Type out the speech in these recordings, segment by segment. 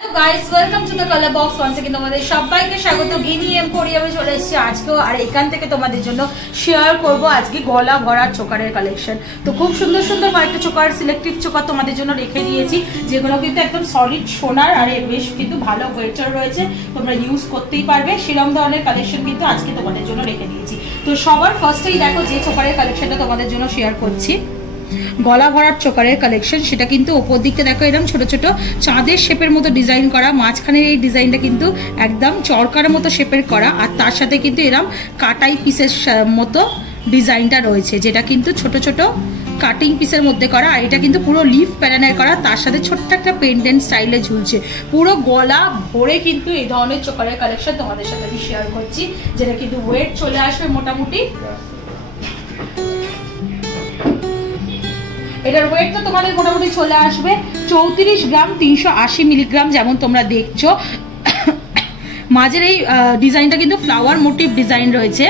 Guys welcome to the colour box once again তোমাদের সবাইকে স্বাগত গিনি এম্পোরিয়ামে চলে এসেছি আজকেও আর এখান থেকে তোমাদের জন্য শেয়ার করব আজকে গলা ভরার চোকারের কালেকশন। তো খুব সুন্দর সুন্দর কয়েকটা চোকার সিলেক্টিভ চোকার তোমাদের জন্য রেখে দিয়েছি, যেগুলো কিন্তু একদম সলিড সোনার আর বেশ কিন্তু ভালো ওয়েটার রয়েছে, তোমরা ইউজ করতেই পারবে সেরকম ধরনের কালেকশন কিন্তু আজকে তোমাদের জন্য রেখে দিয়েছি। তো সবার ফার্স্টেই দেখো যে চোকারের কালেকশনটা তোমাদের জন্য শেয়ার করছি, গলা ভরার চোকারের কালেকশন। সেটা কিন্তু ওপর দিকটা দেখো এরকম ছোট ছোট চাঁদের শেপের মতো ডিজাইন করা, মাঝখানের এই ডিজাইনটা কিন্তু একদম চরকার মতো শেপের করা, আর তার সাথে কিন্তু এরকম কাটাই পিসের মতো ডিজাইনটা রয়েছে, যেটা কিন্তু ছোট ছোট কাটিং পিসের মধ্যে করা, আর এটা কিন্তু পুরো লিফ প্যাটার্নের করা, তার সাথে ছোট্ট একটা পেন্ডেন্ট স্টাইলে ঝুলছে। পুরো গলা ভরে কিন্তু এই ধরনের চোকারের কালেকশন তোমাদের সাথে আমি শেয়ার করছি, যেটা কিন্তু ওয়েট চলে আসবে মোটামুটি, এটার ওয়েট তো তোমাদের মোটামুটি চলে আসবে 34 গ্রাম 380 মিলিগ্রাম, যেমন তোমরা দেখছো। মাঝের এই ডিজাইনটা কিন্তু ফ্লাওয়ার মোটিভ ডিজাইন রয়েছে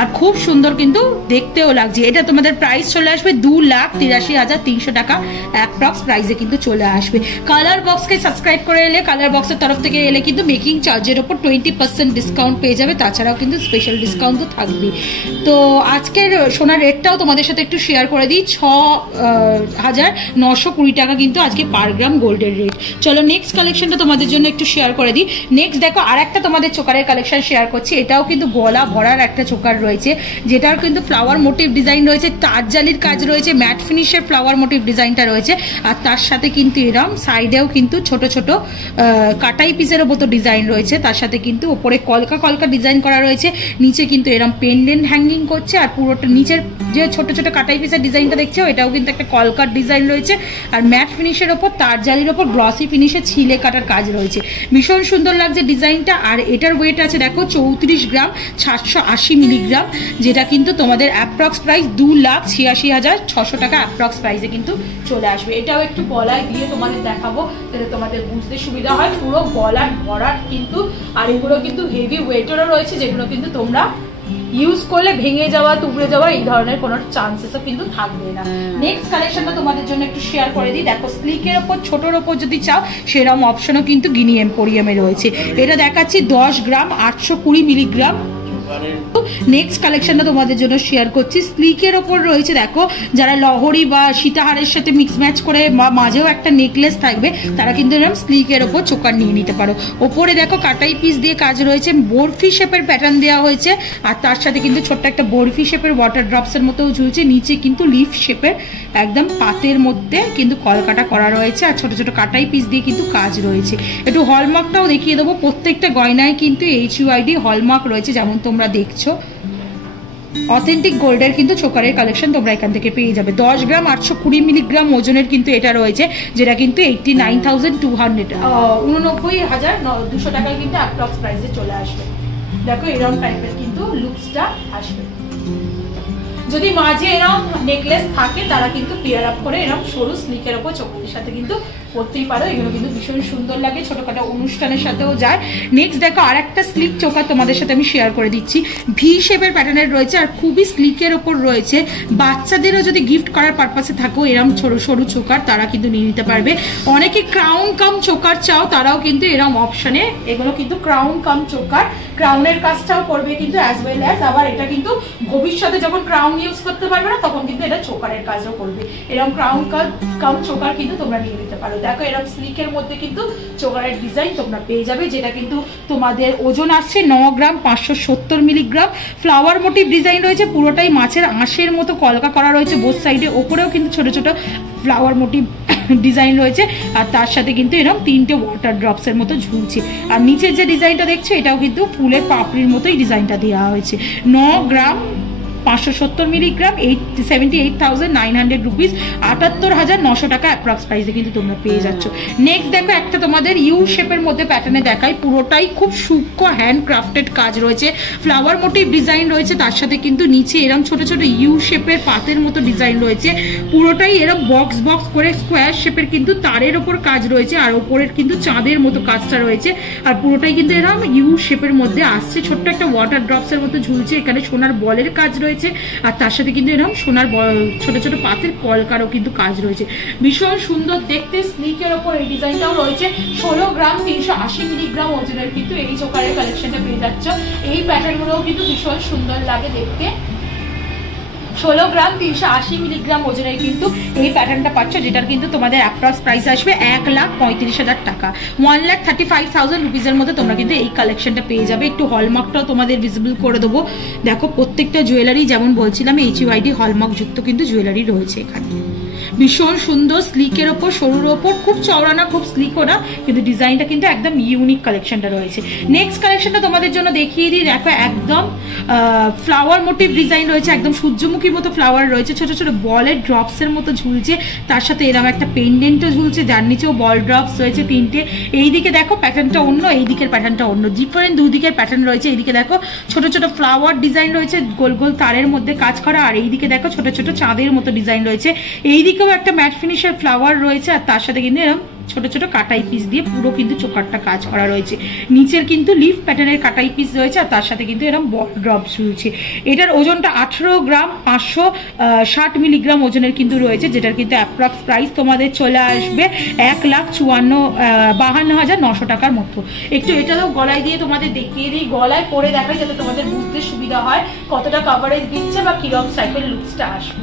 আর খুব সুন্দর কিন্তু দেখতেও লাগছে। এটা তোমাদের প্রাইস চলে আসবে 2,83,300 টাকা অ্যাপ্রক্স প্রাইসে কিন্তু চলে আসবে। কালার বক্সকে সাবস্ক্রাইব করে এলে, কালার বক্সের তরফ থেকে এলে কিন্তু মেকিং চার্জের ওপর 20% ডিসকাউন্ট পেয়ে যাবে, তাছাড়াও কিন্তু স্পেশাল ডিসকাউন্ট তো থাকবে। তো আজকের সোনার রেটটাও তোমাদের সাথে একটু শেয়ার করে দিই, 6,920 টাকা কিন্তু আজকে পার গ্রাম গোল্ডের রেট। চলো নেক্সট কালেকশনটা তোমাদের জন্য একটু শেয়ার করে দিই। নেক্সট দেখো আর একটা তোমাদের চোকারের কালেকশন শেয়ার করছি, এটাও কিন্তু গলা ভরার একটা চোকার রয়েছে, যেটার কিন্তু ফ্লাওয়ার মোটিভ ডিজাইন রয়েছে, তারজালির কাজ রয়েছে, ম্যাট ফিনিশের ফ্লাওয়ার মোটিভ ডিজাইনটা রয়েছে, আর তার সাথে কিন্তু এরকম সাইডেও কিন্তু ছোট ছোট কাটাই পিসের মতো ডিজাইন রয়েছে, তার সাথে কিন্তু উপরে কলকা কলকা ডিজাইন করা রয়েছে, নিচে কিন্তু এরকম পেন্ডেন্ট হ্যাঙ্গিং করছে, আর পুরোটা নিচের যে ছোট ছোট কাটাই পিসের ডিজাইনটা দেখছো এটাও কিন্তু একটা কলকার ডিজাইন রয়েছে, আর ম্যাট ফিনিশের ওপর তারজালির ওপর গ্লসি ফিনিশে ছিলে কাটার কাজ রয়েছে, ভীষণ সুন্দর লাগছে ডিজাইনটা। আর এটার ওয়েট আছে দেখো 34 গ্রাম 780 মিলিগ্রাম, যেটা কিন্তু তোমাদের অ্যাপ্রক্স প্রাইস 2,86,600 টাকা অ্যাপ্রক্স প্রাইসে কিন্তু চলে আসবে। এটাও একটু গলায় দিয়ে তোমাদের দেখাবো যাতে তোমাদের বুঝতে সুবিধা হয়, পুরো গলার ভরাট কিন্তু, আর এগুলো কিন্তু হেভি ওয়েটেরও রয়েছে, যেগুলো কিন্তু তোমরা ইউজ করলে ভেঙে যাওয়া টুকরে যাওয়া এই ধরনের কোনো চান্সেসও কিন্তু থাকবে না। নেক্সট কালেকশনটা তোমাদের জন্য একটু শেয়ার করে দিই, দেখো স্লিকের ওপর ছোটোর ওপর যদি চাও সেরকম অপশনও কিন্তু গিনি এম্পোরিয়ামে রয়েছে। এটা দেখাচ্ছি 10 গ্রাম 820 মিলিগ্রাম। নেক্সট কালেকশনটা তোমাদের জন্য শেয়ার করছি, স্লিকের ওপর রয়েছে দেখো, যারা লহরি বা সীতাহারের সাথে মিক্স ম্যাচ করে মাঝেও একটা নেকলেস থাকবে, তারা কিন্তু এরকম স্লিকের ওপর চোকার নিয়ে নিতে পারো। ওপরে দেখো কাটাই পিস দিয়ে কাজ রয়েছে, বরফি শেপের প্যাটার্ন দেওয়া হয়েছে, আর তার সাথে কিন্তু ছোট্ট একটা বরফি শেপের ওয়াটার ড্রপসের মতো ঝুলছে, নিচে কিন্তু লিফ শেপের একদম পাতের মধ্যে কিন্তু কলকাটা করা রয়েছে, আর ছোট ছোট কাটাই পিস দিয়ে কিন্তু কাজ রয়েছে। একটু হলমার্কটাও দেখিয়ে দেবো, প্রত্যেকটা গয়নায় কিন্তু HUID হলমার্ক রয়েছে, যেমন তোমরা দেখছো অথেন্টিক গোল্ডের কিন্তু চোকারের কালেকশন তোমরা এখান থেকে পেয়ে যাবে। 10 গ্রাম 820 মিলিগ্রাম ওজনের কিন্তু এটা রয়েছে, যেটা কিন্তু 89,200 টাকায় কিন্তু অ্যাপ্রক্স প্রাইসে চলে আসবে। দেখো এরকম টাইপের কিন্তু লুকসটা আসবে। যদি মাঝে এরকম নেকলেস থাকে তারা কিন্তু পেয়ার আপ করে এরকম সরু স্লিকের ওপর চোখের সাথে কিন্তু করতেই পারো, এগুলো কিন্তু ভীষণ সুন্দর লাগে, ছোটখাটো অনুষ্ঠানের সাথেও যায়। নেক্সট দেখো আর একটা স্লিক চোকার তোমাদের সাথে আমি শেয়ার করে দিচ্ছি, ভি শেপের প্যাটার্নের রয়েছে আর খুবই স্লিকের ওপর রয়েছে। বাচ্চাদেরও যদি গিফট করার পারপাসে থাকো এরকম সরু সরু চোকার তারা কিন্তু নিয়ে নিতে পারবে। অনেকে ক্রাউন কাম চোকার চাও, তারাও কিন্তু এরকম অপশনে, এগুলো কিন্তু ক্রাউন কাম চোকার, ক্রাউনের কাজটাও করবে কিন্তু অ্যাজ ওয়েল অ্যাজ, আবার এটা কিন্তু ভবিষ্যতে যখন ক্রাউন ইউজ করতে পারবে না তখন কিন্তু এটা চোকারের কাজও করবে। এরকম ক্রাউন কাম চোকার কিন্তু তোমরা নিয়ে নিতে পারো। দেখো এরকম স্লিকের মধ্যে কিন্তু চোকারের ডিজাইন তোমরা পেয়ে যাবে, যেটা কিন্তু তোমাদের ওজন আসছে 9 গ্রাম 570 মিলিগ্রাম। ফ্লাওয়ার মোটিভ ডিজাইন রয়েছে, পুরোটাই মাছের আঁশের মতো কলকা করা রয়েছে বোথ সাইডে, ওপরেও কিন্তু ছোট ছোট ফ্লাওয়ার মোটিভ ডিজাইন রয়েছে, আর তার সাথে কিন্তু এরকম 3টে ওয়াটার ড্রপসের মতো ঝুলছে, আর নিচের যে ডিজাইনটা দেখছো এটাও কিন্তু ফুলের পাপড়ির মতোই ডিজাইনটা দেওয়া হয়েছে। 9 গ্রাম 570 মিলিগ্রাম 78,900 রুপিস, 78,900 টাকা অ্যাপ্রক্স প্রাইসে কিন্তু তোমরা পেয়ে যাচ্ছ। নেক্সট দেখো একটা তোমাদের ইউ শেপের মধ্যে প্যাটার্নে দেখাই, পুরোটাই খুব সূক্ষ্ম হ্যান্ড ক্রাফটেড কাজ রয়েছে, ফ্লাওয়ার মোটিভ ডিজাইন রয়েছে, তার সাথে কিন্তু নিচে এরম ছোট ছোট ইউ শেপের পাতের মতো ডিজাইন রয়েছে, পুরোটাই এরম বক্স বক্স করে স্কোয়ার শেপের কিন্তু তারের ওপর কাজ রয়েছে, আর ওপরের কিন্তু চাঁদের মতো কাজটা রয়েছে, আর পুরোটাই কিন্তু এরম ইউ শেপের মধ্যে আসছে, ছোট্ট একটা ওয়াটার ড্রপসের মতো ঝুলছে, এখানে সোনার বলের কাজ রয়েছে, রয়েছে, আর তার সাথে কিন্তু এরকম সোনার ছোট ছোট পাতের কলকারও কিন্তু কাজ রয়েছে, ভীষণ সুন্দর দেখতে। স্লিকের ওপর এই ডিজাইনটাও রয়েছে। 16 গ্রাম 380 মিলিগ্রাম ওজনের কিন্তু এই চোকারের কালেকশনটা পেয়ে যাচ্ছ। এই প্যাটার্নগুলোও কিন্তু ভীষণ সুন্দর লাগে দেখতে। 16 গ্রাম 380 মিলিগ্রাম ওজনের কিন্তু এই প্যাটার্নটা পাচ্ছ, যেটার কিন্তু তোমাদের অ্যাপ্রক্স প্রাইস আসবে 1,35,000 টাকা, 1,35,000 রুপিসের মধ্যে তোমরা কিন্তু এই কালেকশনটা পেয়ে যাবে। একটু হলমার্কটাও তোমাদের ভিজিবল করে দেবো। দেখো প্রত্যেকটা জুয়েলারি যেমন বলছিলাম HUID হলমার্ক যুক্ত কিন্তু জুয়েলারি রয়েছে এখানে। ভীষণ সুন্দর স্লিকের ওপর, সরুর ওপর, খুব চওড়া না খুব স্লিকও না, কিন্তু ডিজাইনটা কিন্তু একদম ইউনিক কালেকশনটা রয়েছে। নেক্সট কালেকশনটা তোমাদের জন্য দেখিয়ে দিই। দেখো একদম ফ্লাওয়ার মোটিভ ডিজাইন রয়েছে, একদম সূর্যমুখীর মতো ফ্লাওয়ার রয়েছে, ছোট ছোট বলের ড্রপসের মতো ঝুলছে, তার সাথে এরকম একটা পেন্ডেন্টও ঝুলছে, যার নিচেও বল ড্রপস রয়েছে 3টে। এইদিকে দেখো প্যাটার্নটা অন্য, এই দিকের প্যাটার্নটা অন্য, ডিফারেন্ট দুদিকের প্যাটার্ন রয়েছে। এইদিকে দেখো ছোট ছোট ফ্লাওয়ার ডিজাইন রয়েছে, গোল গোল তারের মধ্যে কাজ করা, আর এইদিকে দেখো ছোট ছোট চাঁদের মতো ডিজাইন রয়েছে। এইদিকে একটা ম্যাট ফিনিশের ফ্লাওয়ার রয়েছে, আর তার সাথে কিন্তু এরকম ছোট ছোট কাটাই পিস দিয়ে পুরো কিন্তু চোকারটা কাজ করা রয়েছে। নিচের কিন্তু লিফ প্যাটার্নের কাটাই পিস রয়েছে, আর তার সাথে কিন্তু এরকম বল ড্রপ ঝুলছে। এটার ওজনটা 18 গ্রাম 560 মিলিগ্রাম ওজনের কিন্তু রয়েছে, যেটার কিন্তু অ্যাপ্রক্স প্রাইস তোমাদের চলে আসবে 1,52,900 টাকার মতো। একটু এটাও গলায় দিয়ে তোমাদের দেখিয়ে দিই, গলায় পরে দেখাই যাতে তোমাদের বুঝতে সুবিধা হয় কতটা কভারেজ দিচ্ছে বা কিরকম টাইপের লুকসটা আসবে।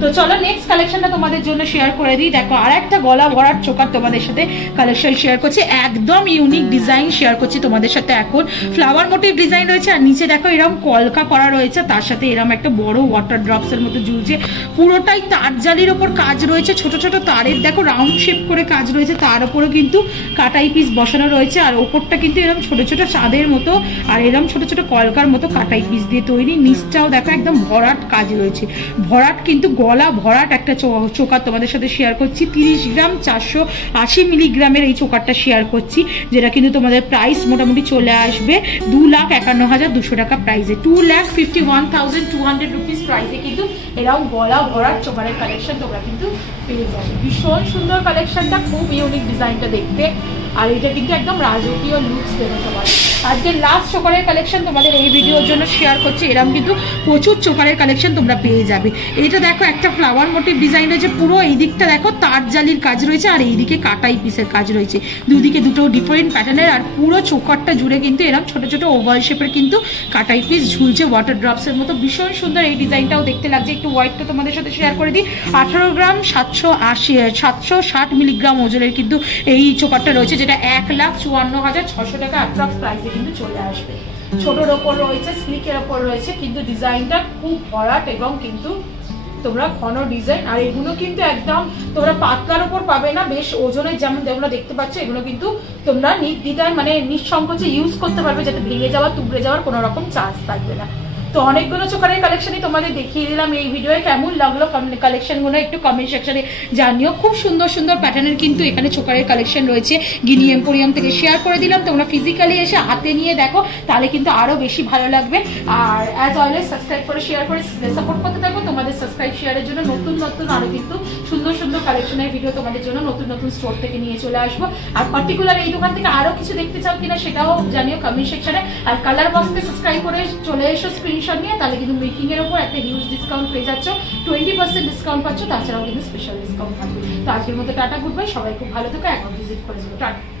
তো চলো নেক্সট কালেকশনটা তোমাদের জন্য শেয়ার করে দিই। দেখো আর একটা গলা ভরার চোকার তোমাদের সাথে কালেকশন শেয়ার করছি, একদম ইউনিক ডিজাইন শেয়ার করছি তোমাদের সাথে। এখন ফ্লাওয়ার মোটিভ ডিজাইন রয়েছে, আর নিচে দেখো এরকম কলকা করা রয়েছে, তার সাথে এরকম একটা বড় ওয়াটার ড্রপস এর মতো ঝুলছে। পুরোটাই তার জালির ওপর কাজ রয়েছে, ছোট ছোট তারের দেখো রাউন্ড শেপ করে কাজ রয়েছে, তার উপরে কিন্তু কাটাই পিস বসানো রয়েছে, আর ওপরটা কিন্তু এরকম ছোট ছোট চাঁদের মতো আর এরকম ছোট ছোট কলকার মতো কাটাই পিস দিয়ে তৈরি। নিচটাও দেখো একদম ভরাট কাজ রয়েছে, ভরাট কিন্তু গলা ভরাট একটা চোকার তোমাদের সাথে শেয়ার করছি। 30 গ্রাম 480 মিলিগ্রামের এই চোকারটা শেয়ার করছি, যেটা কিন্তু তোমাদের প্রাইস মোটামুটি চলে আসবে 2,51,200 টাকা প্রাইসে, 2,51,200 রুপিস প্রাইসে কিন্তু এরকম গলা ভরাট চোকারের কালেকশন তোমরা কিন্তু পেয়ে যাবে। ভীষণ সুন্দর কালেকশনটা, খুব ইউনিক ডিজাইনটা দেখতে, আর এটা কিন্তু একদম রাজকীয় লুকস দেবে তোমার। আজকে লাস্ট চোকারের কালেকশন তোমাদের এই ভিডিওর জন্য শেয়ার করছি। এরকম কিন্তু প্রচুর চোকারের কালেকশন তোমরা পেয়ে যাবে। এটা দেখো একটা ফ্লাওয়ার মোটিভ ডিজাইন রয়েছে, পুরো এই দিকটা দেখো তার জালির কাজ রয়েছে, আর এইদিকে কাটাই পিসের কাজ রয়েছে, দুদিকে দুটো ডিফারেন্ট প্যাটার্নের, আর পুরো চোকারটা জুড়ে কিন্তু এরকম ছোট ছোট ওভাল শেপের কিন্তু কাটাই পিস ঝুলছে ওয়াটার ড্রপস এর মতো। ভীষণ সুন্দর এই ডিজাইনটাও দেখতে লাগছে। একটু হোয়াইটটা তোমাদের সাথে শেয়ার করে দিই। 18 গ্রাম 760 মিলিগ্রাম ওজনের কিন্তু এই চোকারটা রয়েছে, যেটা 1,54,600 টাকা অ্যাপ্রক্স প্রাইসে কিন্তু চলে আসবে। ছোটর ওপর রয়েছে, স্লিকের ওপর রয়েছে, কিন্তু ডিজাইনটা খুব ভরাট এবং কিন্তু তোমরা ঘন ডিজাইন, আর এগুলো কিন্তু একদম তোমরা পাতলার উপর পাবে না, বেশ ওজনের যেমন তোমরা দেখতে পাচ্ছ। এগুলো কিন্তু তোমরা নির্দ্বিধায় মানে নিঃসংকোচে ইউজ করতে পারবে, যাতে ভেঙে যাওয়া তুবড়ে যাওয়ার কোনো রকম চান্স থাকবে না। তো অনেকগুলো চোকারের কালেকশনই তোমাদের দেখিয়ে দিলাম এই ভিডিওয়ে। কেমন লাগলো কালেকশনগুলো একটু কমেন্ট সেকশনে জানিও। খুব সুন্দর সুন্দর প্যাটার্নের কিন্তু এখানে চোকারের কালেকশন রয়েছে। গিনি এম্পোরিয়াম থেকে শেয়ার করে দিলাম, তোমরা ফিজিক্যালি এসে হাতে নিয়ে দেখো, তাহলে কিন্তু আরো বেশি ভালো লাগবে। আর অ্যাজ অলওয়েজ সাবস্ক্রাইব করে শেয়ার করে সাপোর্ট করতে থাকো। তোমাদের সাবস্ক্রাইব শেয়ারের জন্য নতুন নতুন আরো কিন্তু সুন্দর সুন্দর কালেকশনের ভিডিও তোমাদের জন্য নতুন নতুন স্টোর থেকে নিয়ে চলে আসবো। আর পার্টিকুলার এই দোকান থেকে আরো কিছু দেখতে চাও কিনা সেটাও জানিও কমেন্ট সেকশনে। আর কালার বক্সকে সাবস্ক্রাইব করে চলে এসো স্ক্রিনশট নিয়ে, তাহলে কিন্তু মেকিং এর উপর একটা হিউজ ডিসকাউন্ট পেয়ে যাচ্ছ, 20% ডিসকাউন্ট পাচ্ছ, তাছাড়াও কিন্তু স্পেশাল ডিসকাউন্ট থাকবে। তো আজকের মতো টাটা, গুড বাই, সবাই খুব ভালো থেকো, এখন ভিজিট করে যাবো, টাটা।